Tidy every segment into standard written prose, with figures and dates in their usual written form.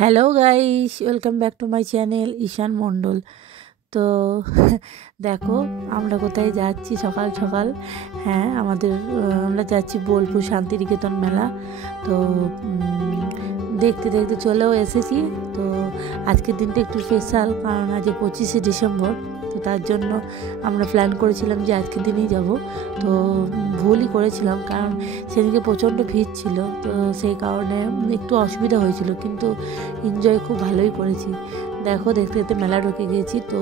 Hello guys, welcome back to my channel Ishan Mondal. তো দেখো আমরা কোথায় যাচ্ছি সকাল সকাল। হ্যাঁ, আমরা যাচ্ছি বোলপুর শান্তিনিকেতন মেলা। তো দেখতে দেখতে চলেও এসেছি। তো আজকের দিনটা একটু স্পেশাল, কারণ আজ 25শে ডিসেম্বর। তো তার জন্য আমরা প্ল্যান করেছিলাম যে আজকের দিনেই যাব। তো ভুলই করেছিলাম, কারণ সেদিকে প্রচণ্ড ভিড় ছিল। তো সেই কারণে একটু অসুবিধা হয়েছিল, কিন্তু এনজয় খুব ভালোই করেছি। দেখো দেখতে দেখতে মেলা ঢুকে গিয়েছি। তো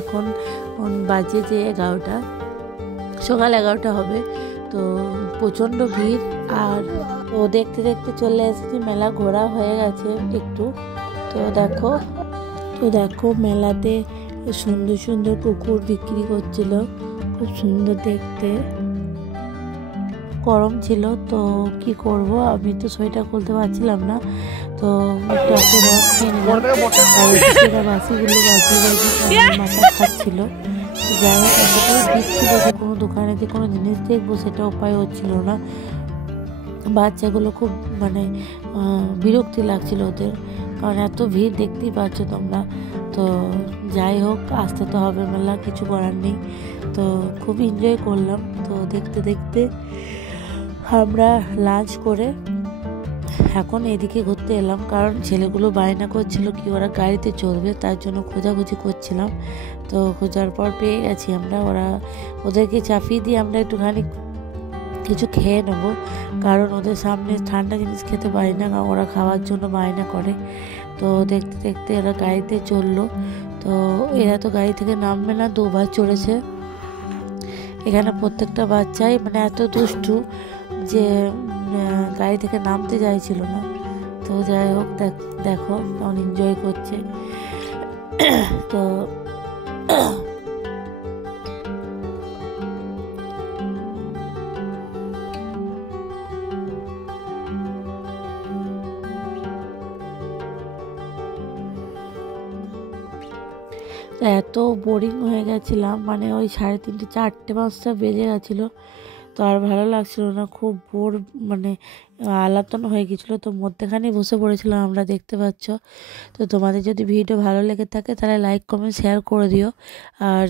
এখন বাজে যে 11টা, সকাল 11টা হবে। তো প্রচণ্ড ভিড়, আর তো দেখতে দেখতে চলে এসেছি, মেলা ঘোরা হয়ে গেছে একটু। তো দেখো মেলাতে সুন্দর সুন্দর কুকুর বিক্রি করছিল, খুব সুন্দর দেখতে। গরম ছিল, তো কি করব, আমি তো সোয়েটার খুলতে পারছিলাম না। তো একটু একটু রস খেয়ে নিলাম, আর বাসিগুলো বাজিয়ে মাথা খাচ্ছিল। যাই হোক, এতটাই ভিড় ছিল যে কোনো দোকানে যে কোনো জিনিস দেখবো সেটা উপায় হচ্ছিল না। বাচ্চাগুলো খুব বিরক্তি লাগছিল ওদের, কারণ এত ভিড় দেখতেই পাচ্ছ তোমরা। তো যাই হোক, আসতে তো হবে মেলা, কিছু করার নেই। তো খুব এনজয় করলাম। তো দেখতে দেখতে আমরা লাঞ্চ করে এখন এদিকে ঘুরতে এলাম, কারণ ছেলেগুলো বায়না করছিল কি ওরা গাড়িতে চড়বে, তার জন্য খোঁজাখুঁজি করছিলাম। তো খোঁজার পর পেয়ে গেছি আমরা। ওদেরকে চাপিয়ে দিয়ে আমরা একটুখানি কিছু খেয়ে নেবো, কারণ ওদের সামনে ঠান্ডা জিনিস খেতে পারি না, কারণ ওরা খাওয়ার জন্য বায়না করে। তো দেখতে দেখতে এরা গাড়িতে চললো। তো এরা তো গাড়ি থেকে নামবে না, 2বার চড়েছে। এখানে প্রত্যেকটা বাচ্চাই এত দুষ্টু যে গাড়ি থেকে নামতে চাইছিল না। তো যাই হোক, দেখো কেমন এনজয় করছে। তো এত বোরিং হয়ে গেছিলাম, ওই 3:30 4টে 5টা বেজে গেছিলো। তো আর ভালো লাগছিল না, খুব বোর আলাতন হয়ে গেছিলো। তো মধ্যেখানে বসে পড়েছিলাম আমরা, দেখতে পাচ্ছ। তো তোমাদের যদি ভিডিও ভালো লেগে থাকে তাহলে লাইক কমেন্ট শেয়ার করে দিও, আর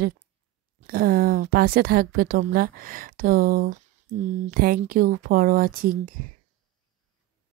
পাশে থাকবে তোমরা। তো থ্যাংক ইউ ফর ওয়াচিং।